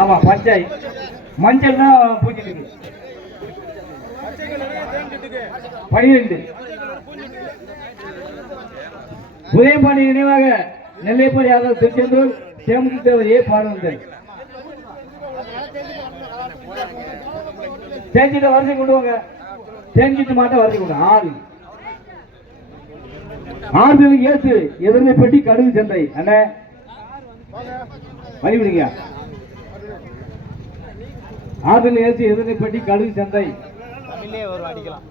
ஆமா பச்சை மஞ்சள் தான் பூச்சிட்டு 12 உதயபாண்டி நினைவாக நெல்லைப்படி யாதவ் திருச்செந்தூர் தேமுதிக ஏ பாடுவந்தல் தேஞ்சிட்ட வரிசை கொண்டு வாங்க. தேஞ்சிட்டு மாட்ட வரிசை கொண்டு 6 ஏசு எதிர்மை பெட்டி கடுகு சந்தை அண்ணே வழிவிடுங்க. 6 ஏசு எதிர்மை பெட்டி கடுகு சந்தை அடிக்கலாம்.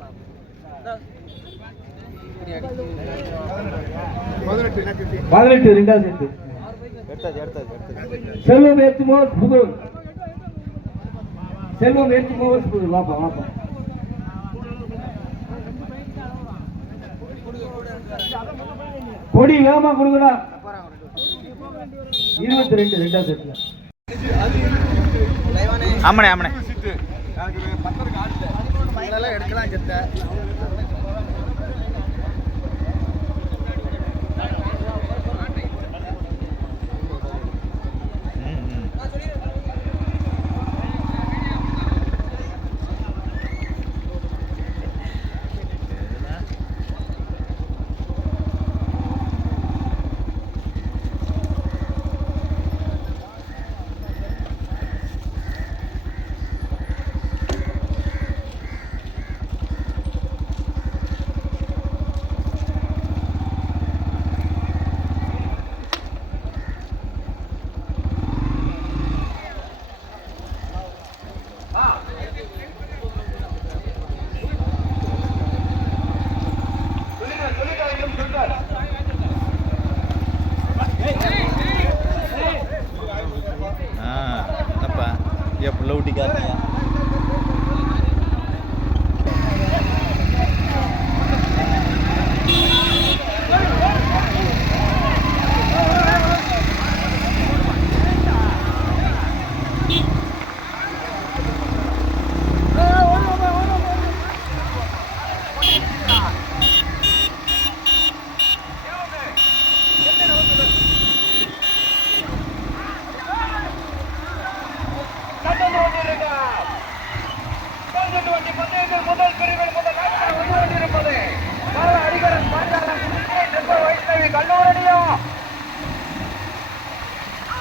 18 ரெண்டாவது செட்டு செல்வம் ஏற்றுமோர் புதூர் செல்வம் ஏற்றுமோர் புதூர் வாப்பா வாப்பா கொடி வேகமா கொடுக்கணும். 22 ரெண்டாவது செட்ல ஆமனே ஆமனே எடுக்கலாம் செத்த முதல் பிரிவில் முதல் கொண்டிருப்பது அடிகரன் கல்லூரடியும்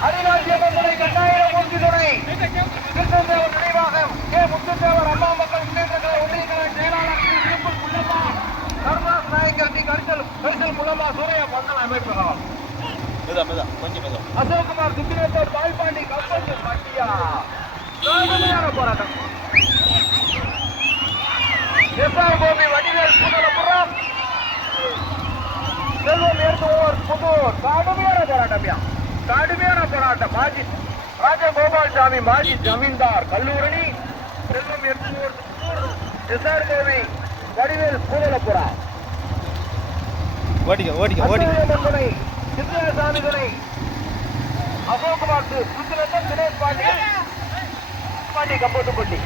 அரிநாச்சியம்மன் கண்ணாயிரம் மூர்த்தி துணை கிருஷ்ணதேவர் நினைவாக கே முத்துத்தேவர் அம்மா மக்கள் முன்னேற்ற ஒன்றிய செயலாளர் குள்ளம்மா கருணாஸ் நாயக்கர் கரிசல் குள்ளம்மா சூரிய பந்தல் அமைப்புகள் அசோக்குமார் சுத்திரத்தோர் பாய்பாண்டி கப்பல் பட்டியா போராட்டம் பூமி வடிவேல் புதலபுரம் செல்வம் ஏற்போர் புதூர் கடுமையான போராட்டம் மாஜி ராஜகோபால் சாமி மாஜி ஜமீன்தார் கல்லூரணி செல்வம் ஏற்போர் புதூர் பூமி வடிவேல் புதலபுரம் சித்திரசாமி துணை அசோக்குமார் சுத்திரத்தன் தினேஷ் பாண்டி கப்போட்டுப்பட்டி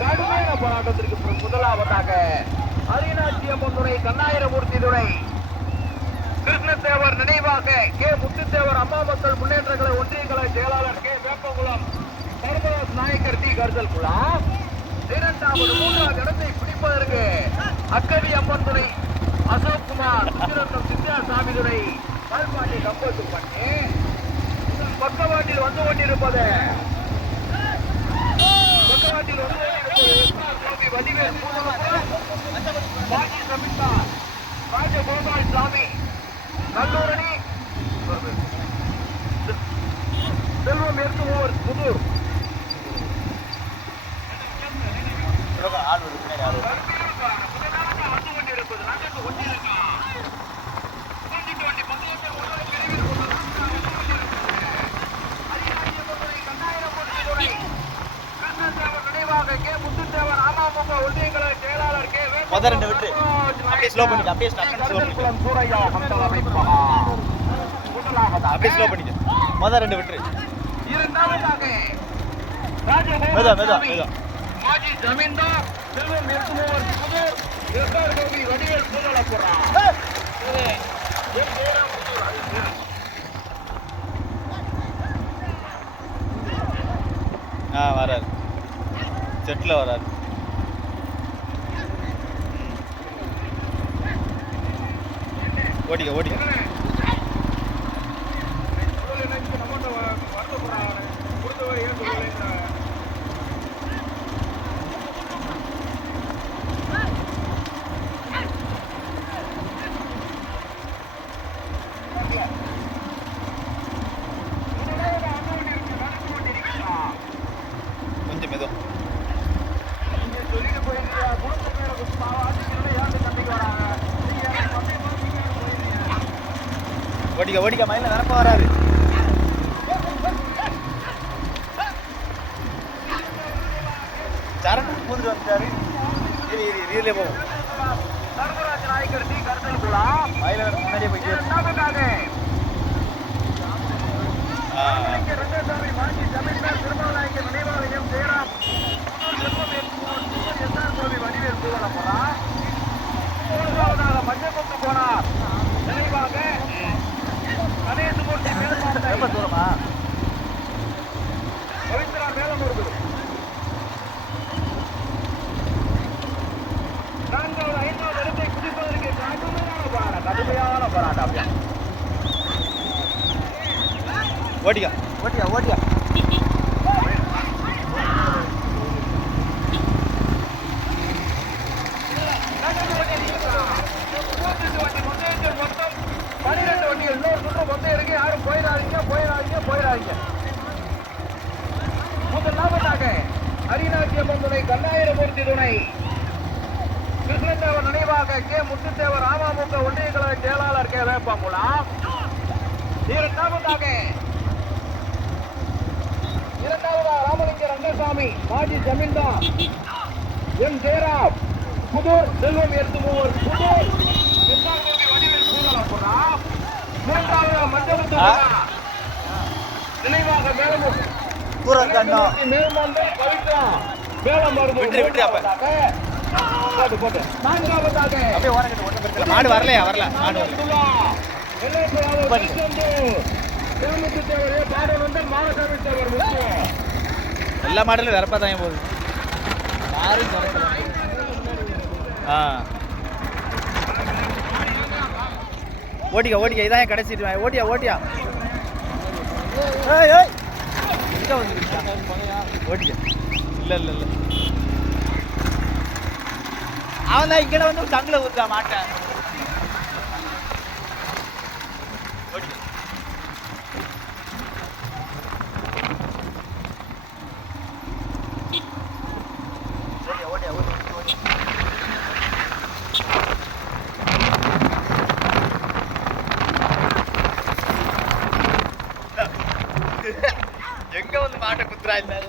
கடுமையான போராட்டத்திற்கு முதலாவதாக அரிநாச்சியம்மன் துணை கண்ணாயிரமூர்த்தி துணை கிருஷ்ணதேவர் நினைவாக கே முத்துத்தேவர் அம்மா மக்கள் முன்னேற்ற ஒன்றிய கழக செயலாளர் கே வேப்பகுளம் சர்வதாஸ் நாயக்கர் டி கர்சல் குலாம். 2வது 3வது இடத்தை பிடிப்பதற்கு அக்கவி அம்மன் துணை அசோக்குமார் சுத்திரத்தம் சித்தியாசாமி துணை பால்பாண்டி கப்பத்து பண்ணி பக்கவாட்டில் வந்து கொண்டிருப்பது வடிவேல் ராஜகோபால் சாமி கல்லூரணி செல்வம் எடுத்து புதூர் முத்துத்தேவர் அமமுக ஒன்றியங்களை செயலாளர் கே முதல் ரெண்டு விட்டு அப்படியே ஸ்லோ பண்ணிட்டு அப்படியே ஸ்லோ பண்ணிட்டு சூரையா மண்டல அப்படியே ஸ்லோ பண்ணிட்டு முதல் ரெண்டு விட்டு இரண்டாவதாக மெதா மெதா மெதா மாஜி ஜமீன்தார் செல்வம் எட்டுமூவர் புதூர் எஸ்ஆர் கோபி வடிவேல் பூதல போறான் வராரு செட்டில் வராரு ஓடிக்க ஓடிக்க கொஞ்சம் மெதுவா ஓடிக்க ஓடிக்க மயில நிரப்ப வராது சரண் பூந்து வந்துட்டாரு ரீலே போவோம் தர்மராஜ் நாயக்கர் டி கருத்தல் குளம் மயில முன்னாடியே போயிட்டு ரங்கசாமி மாஜி ஜமீன்தார் திருமல நாயக்கர் நினைவாலயம் ஜெயராம் கோபி வடிவேல் பூதல போறான் மூன்றாவதாக மஞ்சக்குத்து போனார் நினைவாக கணேசமூர்த்தி மேல்மாவட்ட ரொம்ப தூரமா பவித்ரா மேலமுருகு நான்காவது ஐந்தாவது இடத்தை குதிப்பதற்கு கடுமையான போராட்டம் ஓடிக்கா ஓடிக்கா ஓடிக்கா மொத்தம் 12 வண்டிகள் இன்னொரு சுற்று மொத்தம் இருக்கு யாரும் போயிடாதீங்க முதலாவதாக அரிநாச்சியம்மன் துணை கண்ணாயிரமூர்த்தி துணை கிருஷ்ணதேவர் நினைவாக கே முத்துத்தேவர் அமமுக ஒன்றிய கழக செயலாளர் கே வேப்பங்குளம் இரண்டாவதாக ராமலிங்க ரங்கசாமி மாஜி ஜமீன்தார் எம் ஜெயராம் புதூர் செல்வம் எட்டுமூவர் புதூர் வடிவேல் பூதலம் போறான் மூன்றாவது மஞ்சமுத்து நினைவாக மேலமும் மேல்மந்தை பவித்ரா மேலமருது விட்டு போட்டு நான்காவதாக அப்படியே ஓரங்கட்டு ஒன்றும் பிரச்சனை மாடு வரலையா வரல மாடு வரல எல்லா மாடலும் வரப்பா தான் போகுது யாரும் ஓடிக்க ஓடிக்க இதான் கடைசிட்டு ஓட்டியா ஓட்டியா ஓடிக்க இல்லை இல்லை இல்லை அவன் தான் இங்கே வந்து தங்கில் ஊற்றா மாட்டேன் ஓடிக்க எங்க வந்து மாட்டை குத்துறா இருந்தாரு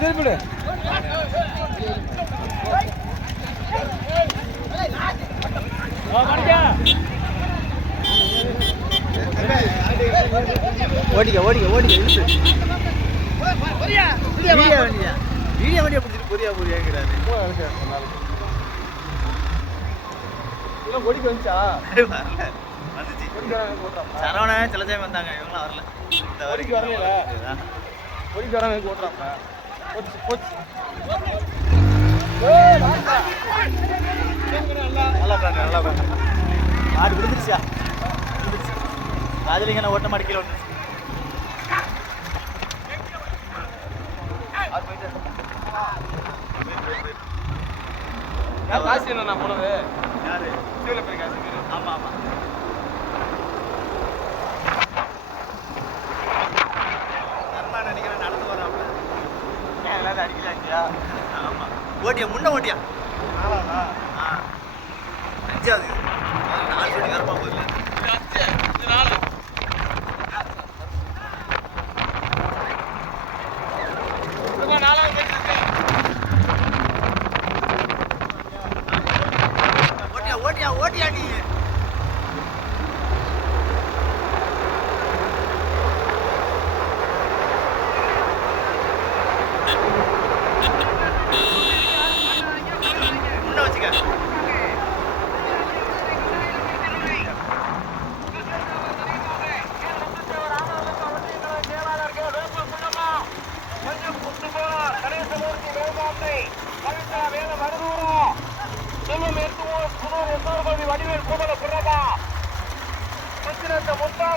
திரும்பிடு ஓடிக்க ஓடிக்க ஓடிக்க வீடியோ வண்டியா வீடியோ வண்டியை பிடிச்சிட்டு புரியாங்கிறாரு ஓடிக்க வந்துச்சா வரல வந்துச்சு சரவண சில டைம் வந்தாங்க இவங்களாம் வரல இந்த வரைக்கும் வரல ஓடிக்க வராங்க ஓட்டுறாங்க போச்சு போச்சு நல்லா பாருங்க நல்லா பாருங்க ஆடு விழுந்துருச்சா அதுல இங்கே ஓட்ட மாடி கீழே வந்துருச்சு காசு என்ன போனது யாரு சீவில போய் காசு ஆமா ஆமா நினைக்கிறேன் நடந்து வராம எல்லாரும் அடிக்கலாங்கியா ஆமா ஓட்டியா முன்ன ஓட்டியா அஞ்சாவது 4 மணி நேரமா போயிடல ஓட்டியா ஓட்டியா நீ முன்ன வச்சுக்க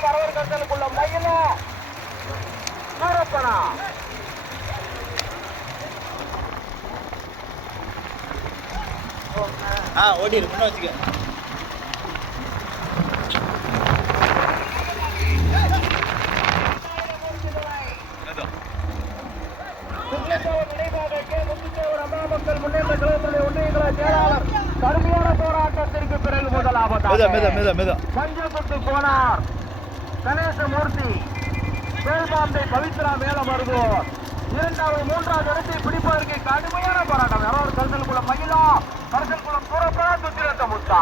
வரவர்களுக்குள்ள மயில சூரப்பனா ஓட்டிடு முன்ன வச்சுக்க மக்கள் முன்னேற்ற கழகத்தினுடைய ஒன்றியங்கள செயலாளர் கடுமையான போராட்டத்திற்கு பிறகு முதலாவது பஞ்சத்துக்கு போனார் கணேசமூர்த்தி வேல்பாம்பை பவித்ரா மேல மருதூர் இரண்டாவது மூன்றாவது இடத்தை பிடிப்பதற்கு கடுமையான போராட்டம் யாராவது கருசல்குளம் மகிழா கருசல்குளம் சூரப்பனா துத்திரத்த முத்தா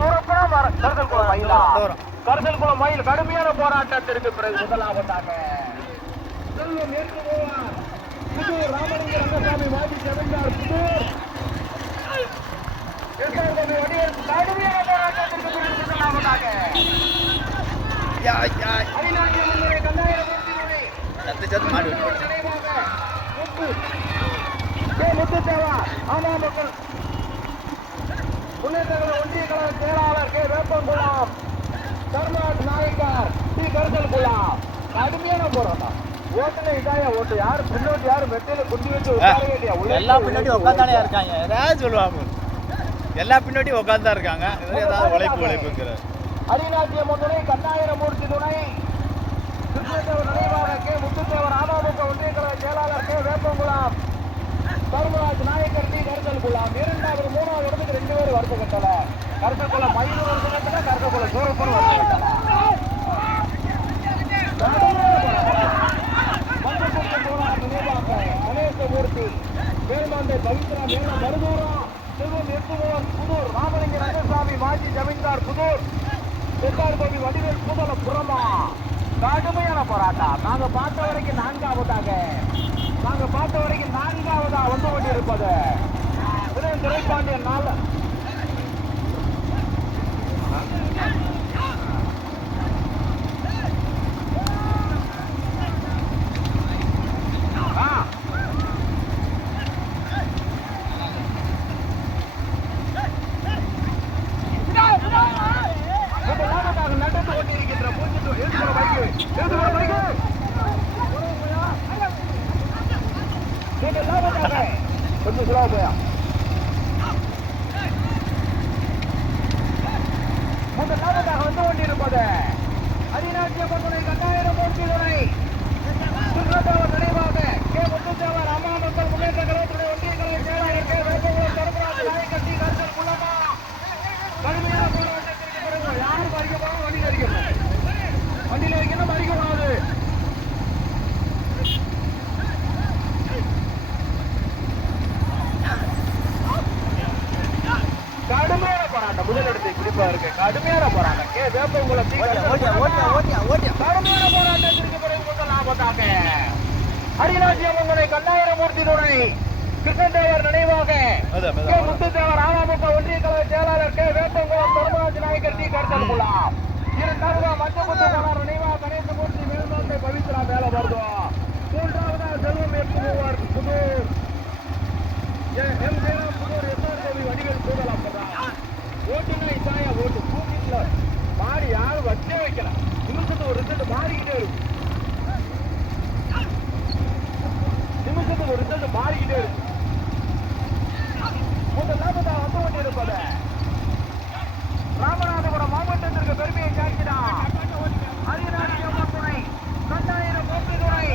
சூரப்பனா கருசல்குளம் மகிழா கருசல்குளம் மயில் கடுமையான போராட்டத்திற்கு பிறகு முதலாவதாக செல்வம் ஏற்று போவார் புதூர் ராமலிங்க ரங்கசாமி மாஜி செவந்தார் புதூர் கடுமையான போராட்டத்திற்கு பிறகு முதலாவதாக ஒன்றிய கழக செயலாளர் கே வேப்பங்குளம் கர்நாட் நாயக்கர் டி கருசல்குளம் கடுமையான போராட்டம் ஓட்டுல இதாயா ஓட்டு யாரு பின்னோட்டு யாரு மெத்தையில குண்டி வச்சு எல்லா பின்னாடி உட்காந்தானே இருக்காங்க ஏதாவது சொல்லுவாங்க எல்லா பின்னாடி உட்காந்துதான் இருக்காங்க ஏதாவது உழைப்புங்கிறார் அரிநாட்டியம் துணை கண்ணாயிரமூர்த்தி துணை கிருஷ்ணதேவர் நினைவாக கே முத்துத்தேவர் அமமுக ஒன்றிய கழக செயலாளர் கே வேப்பங்குளம் தர்மராஜ் நாயக்கர் டி கருசல்குளம் இரண்டாவது மூணாவது இடத்துக்கு 2 பேர் வருஷ கட்டல கருசல்குளம் மயில் வருஷ கட்டல கருசல்குளம் சூரப்பன் வருஷ கட்டல கணேசமூர்த்தி வேல்மாந்தை பவித்ரா மேல மருதூரா செல்வம் எட்டுவோர் புதூர் ராமலிங்க ரங்கசாமி மாஜி ஜமீன்தார் புதூர் செத்தார்கோவி வடிவேல் புதல புறமா கடுமையான போராட்டம் நாங்க பார்த்த வரைக்கும் நான்காவதா வந்து கொண்டிருப்பது திரைப்பாண்டியன் நாள் நடந்து கொண்டிருக்கின்ற கொஞ்சம் சுலா போயா முதலாவதாக வந்து கொண்டிருப்பது அரிநாட்டிய பகுதி கண்ணாயிரமூர்த்தி துணை நினைவாக கே கடுமையான போராட்டம் கே வேப்பங்குளம் கடுமையான போராட்டத்திற்கு பிறகு முதலாவதாக ஹரிராஜ்யமங்கலை கண்ணாயிரமூர்த்தி துணை கிருஷ்ணதேவர் நினைவாக கே முத்துத்தேவர் அமமுக ஒன்றிய கழக செயலாளர் கே வேப்பங்குளம் தர்மராஜ் நாயக்கர் டி கருத்தல்குளா இரண்டாவதா மஞ்சக்குத்து போனார் நினைவாக கணேசமூர்த்தி மேல்மோட்டை பவித்ரா மேல வருவோம் மூன்றாவதா செல்வம் எட்டுவார் புதூர் எம் ஜெயராம் புதூர் எஸ்ஆர் கோவி வடிகள் கூடலாம் ஓட்டுனா இதாயா ஓட்டு கூட்டில மாறி யாரும் வச்சே வைக்கல நிமிஷத்துக்கு ஒரு ரிசல்ட் மாறிக்கிட்டே இருக்கு நிமிஷத்துக்கு ஒரு ரிசல்ட் மாறிக்கிட்டே இருக்கு முதலாவதா வந்து கொண்டிருப்பது ராமநாதபுரம் மாவட்டத்திற்கு பெருமையை சாட்சிடா ஹரிராஜ்யம்மன் துணை கண்ணாயிரம் கோப்பை துணை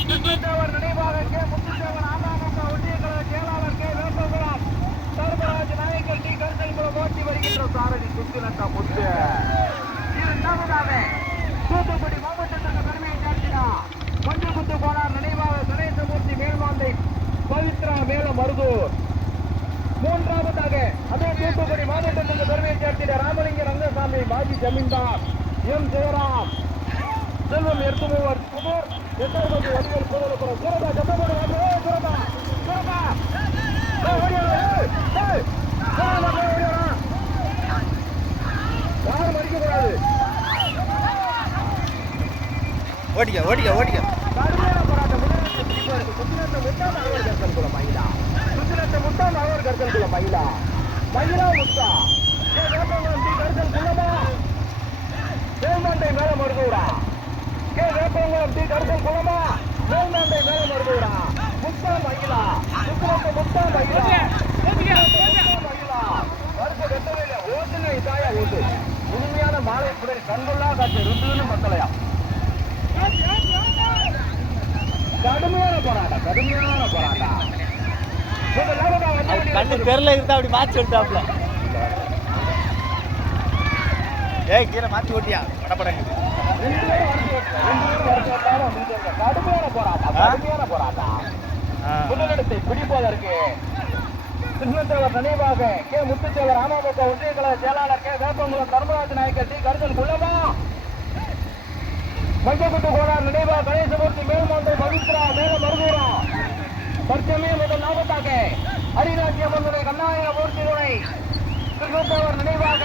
கிருஷ்ணதேவர் நினைவாக கே முத்துத்தேவர் அமமுக ஒன்றிய கழக செயலாளர் கே வேப்பகுளம் தர்மராஜ் நாயக்கர் டி கருத்தல்குளம் ஓட்டி வருகின்ற சாரதி சுத்திலட்ட முத்து இரண்டாவதாக தூத்துக்குடி மாவட்டத்திற்கு பெருமையை சாட்சிடா மஞ்சக்குத்து போனார் நினைவாக கணேசமூர்த்தி மேல்மாந்தை பவித்ரா மேல மருதூர் மூன்றாவதாக அதே தூத்துக்குடி மாவட்டத்திற்கு பெருமையை சேர்த்திட ராமலிங்க ரங்கசாமி மாஜி ஜமீன்தார் எம் ஜெயராம் செல்வம் எட்டுமூவர் புதூர் எட்டாவது வடிகள் புதலுக்குறம் சூரதா சத்தப்படு சூரதா சூரதா யாரும் மறிக்கக்கூடாது ஓடிக்க ஓடிக்க ஓடிக்க கடுமையான போராட்டம் சுத்தினத்தை முட்டாள் அவர் கற்கல்குள்ள மயிலா சுத்தினத்தை முட்டாள் அவர் கற்கல்குள்ள மயிலா மயிலா முட்டா வேப்பங்குளம் டி கருத்தல் குள்ளமா மேல்மாண்டை மேல மருதூரா கே வேப்பங்குளம் டி கருத்தல் குள்ளமா மேல்மாண்டை மேல மருதூரா முட்டா மயிலா சுத்தினத்தை முட்டா மயிலா மயிலா வருஷ வெட்டவையில ஓட்டுன இதாயா ஓட்டு முழுமையான மாலை புடை கண்கொள்ளா காட்சி ருந்துன்னு மக்களையா கடுமையான போராட்டம் கண்ணு தெரியல இருந்தா அப்படி மாத்தி சொல்லிட்டாப்ல ஏய் கீழே மாத்தி ஓட்டியா படப்படங்க கடுமையான போராட்டம் முதலிடத்தை பிடிப்பதற்கு கிருஷ்ணதேவர் நினைவாக கே முத்துத்தேவர் அமமுக ஒன்றிய கழக செயலாளர் கே வேப்பங்குளம் தர்மராஜ் நாயக்கர் டி கருத்தல் குள்ளமா மஞ்சக்குத்து கோனார் நினைவா கணேசமூர்த்தி மேல்மாந்தை பவித்ரா மேல மருதூரா தற்சமய முதலாவதாக ஹரிராஜ்யம்மன் கண்ணாயிரமூர்த்தி துணை கிருஷ்ணதேவர் நினைவாக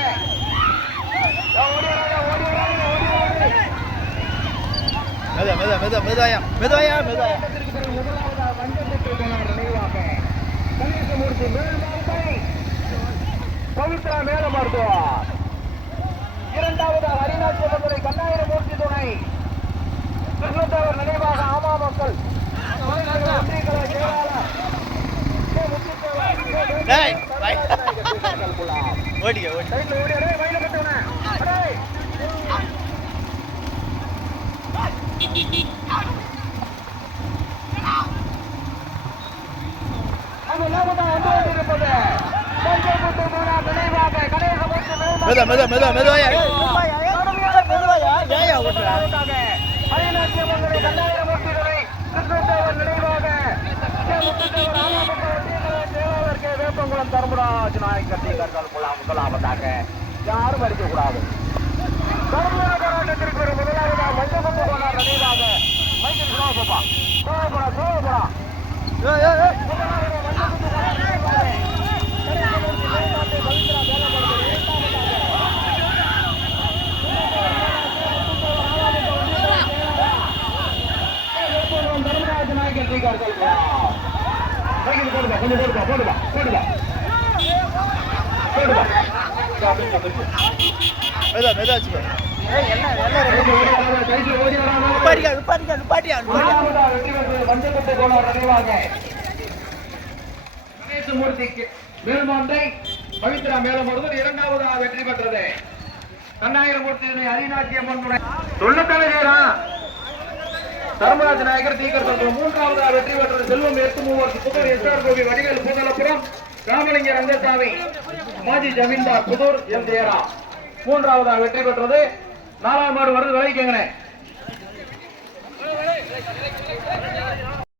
கணேசமூர்த்தி மேல்மாந்தை பவித்ரா மேல மருதூரா இரண்டாவதாக ஹரிராஜ்யம்மன் கண்ணாயிரமூர்த்தி துணை கிருஷ்ணதேவர் நினைவாக அமமுக ஒன்றிய கழக செயலாளர் கே முத்துத்தேவர் ஓடிக்க ஓடி வேப்பங்குளம் தர்மராஜ் நாயக்கர் டி கருத்தல்குளம் முதலாவதாக யாரும் மறிக்க கூடாது கடுமையான போராட்டத்திற்கு ஒரு முதலாவதாக மஞ்சக்குத்து போனார் நினைவாக மைக்கேல் சோபா சோபா தர்மராஜ் நாயக்கர் டி கருத்தல்குளம் போடுவா கணேசமூர்த்தி மேல்மாந்தை பவித்ரா மேலமருதூர் இரண்டாவதாக வெற்றி பெற்றது கண்ணாயிரமூர்த்தி ஹரிராஜ்யம்மன் சொல்லத்தானே தர்மராஜ் நாயக்கர் தீக்கர் மூன்றாவதாக வெற்றி பெற்றது செல்வம் எட்டுமூவர் புதூர் எஸ்ஆர் கோவி வடிகள் பூதலபுரம் ராமலிங்க ரங்கசாமி மாஜி ஜமீன்தார் புதூர் எம் ஜெயராம் மூன்றாவதாக வெற்றி பெற்றது. நாலாம் மாடு வருது விளைவிக்கங்கண்ணே.